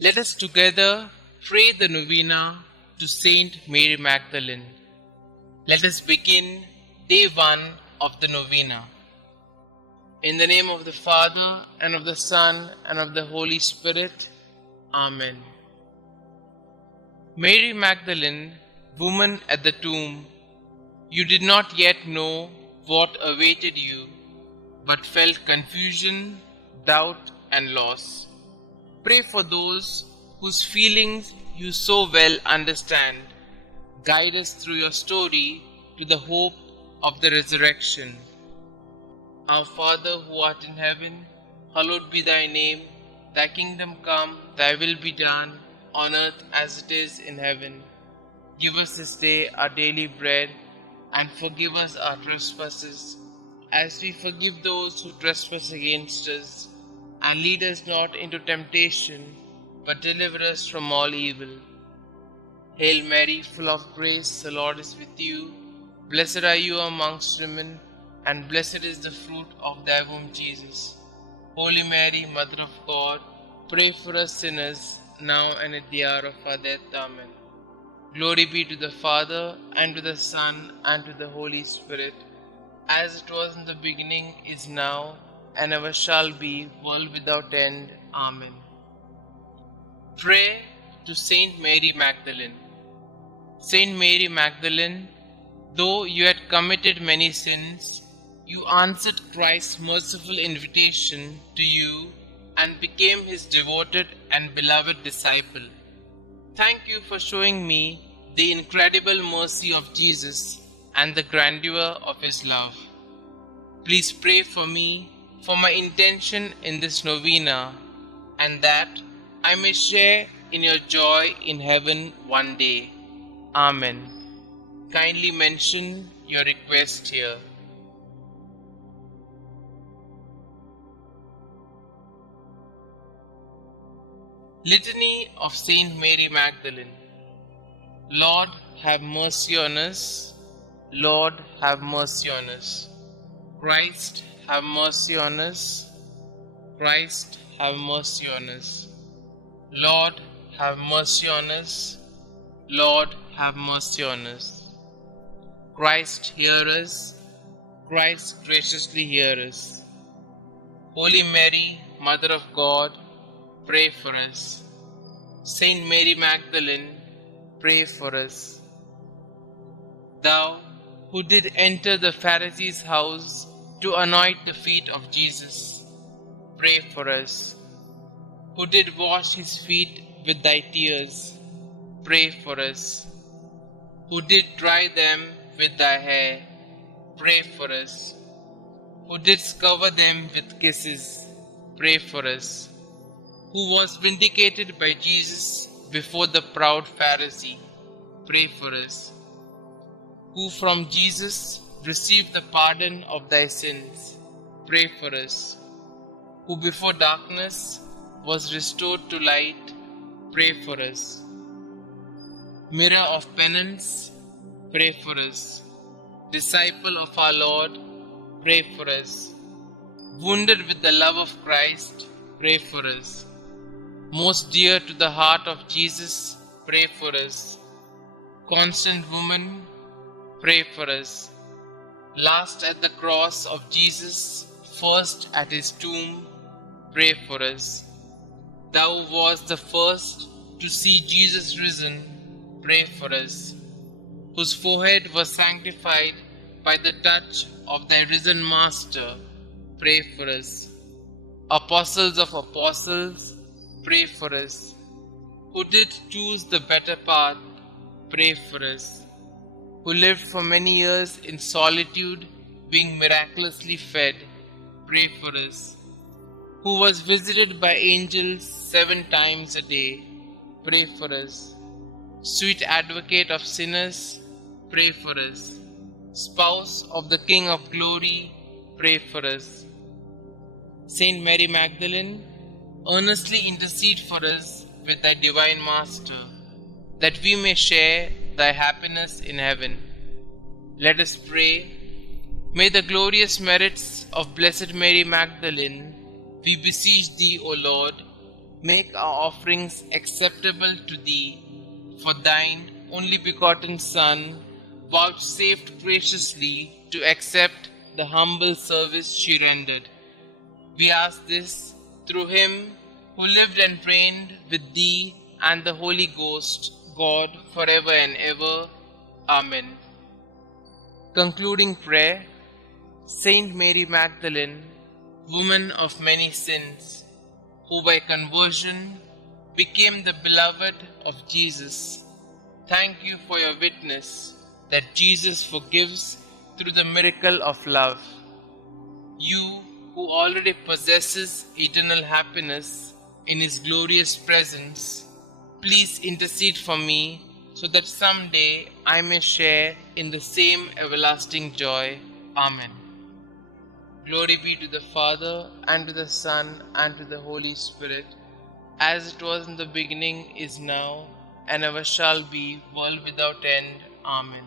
Let us together pray the Novena to St Mary Magdalene. Let us begin day 1 of the Novena. In the name of the Father, and of the Son, and of the Holy Spirit. Amen. Mary Magdalene, woman at the tomb, you did not yet know what awaited you, but felt confusion, doubt, and loss. Pray for those whose feelings you so well understand. Guide us through your story to the hope of the resurrection. Our Father who art in heaven, hallowed be thy name. Thy kingdom come, thy will be done, on earth as it is in heaven. Give us this day our daily bread, and forgive us our trespasses, as we forgive those who trespass against us. And lead us not into temptation, but deliver us from all evil. Hail Mary, full of grace, the Lord is with you. Blessed are you amongst women, and blessed is the fruit of thy womb, Jesus. Holy Mary, Mother of God, pray for us sinners, now and at the hour of our death. Amen. Glory be to the Father, and to the Son, and to the Holy Spirit, as it was in the beginning, is now, and ever shall be, world without end. Amen. Pray to St Mary Magdalene. St Mary Magdalene, though you had committed many sins, you answered Christ's merciful invitation to you and became his devoted and beloved disciple. Thank you for showing me the incredible mercy of Jesus and the grandeur of his love. Please pray for me, for my intention in this novena, and that I may share in your joy in heaven one day. Amen. Kindly mention your request here. Litany of St Mary Magdalene. Lord, have mercy on us. Lord, have mercy on us. Christ, have mercy on us. Christ, have mercy on us. Lord, have mercy on us. Lord, have mercy on us. Christ, hear us. Christ, graciously hear us. Holy Mary, Mother of God, pray for us. Saint Mary Magdalene, pray for us. Thou, who did enter the Pharisee's house to anoint the feet of Jesus, pray for us. Who did wash his feet with thy tears, pray for us. Who did dry them with thy hair, pray for us. Who didst cover them with kisses, pray for us. Who was vindicated by Jesus before the proud Pharisee, pray for us. Who from Jesus received the pardon of thy sins, pray for us. Who before darkness was restored to light, pray for us. Mirror of penance, pray for us. Disciple of our Lord, pray for us. Wounded with the love of Christ, pray for us. Most dear to the heart of Jesus, pray for us. Constant woman, pray for us. Last at the cross of Jesus, first at his tomb, pray for us. Thou wast the first to see Jesus risen, pray for us. Whose forehead was sanctified by the touch of thy risen Master, pray for us. Apostles of apostles, pray for us. Who did choose the better path, pray for us. Who lived for many years in solitude, being miraculously fed, pray for us. Who was visited by angels 7 times a day, pray for us. Sweet advocate of sinners, pray for us. Spouse of the King of glory, pray for us. Saint Mary Magdalene, earnestly intercede for us with thy divine Master, that we may share thy happiness in heaven. Let us pray. May the glorious merits of Blessed Mary Magdalene, we beseech thee, O Lord, Make our offerings acceptable to thee, for thine only begotten Son vouchsafed graciously to accept the humble service she rendered. We ask this through him who lived and reigned with thee and the Holy Ghost, God, forever and ever. Amen. Concluding prayer. Saint Mary Magdalene, woman of many sins, who by conversion became the beloved of Jesus, thank you for your witness that Jesus forgives through the miracle of love. You who already possesses eternal happiness in His glorious presence, please intercede for me so that someday I may share in the same everlasting joy. Amen. Glory be to the Father, and to the Son, and to the Holy Spirit, as it was in the beginning, is now, and ever shall be, world without end. Amen.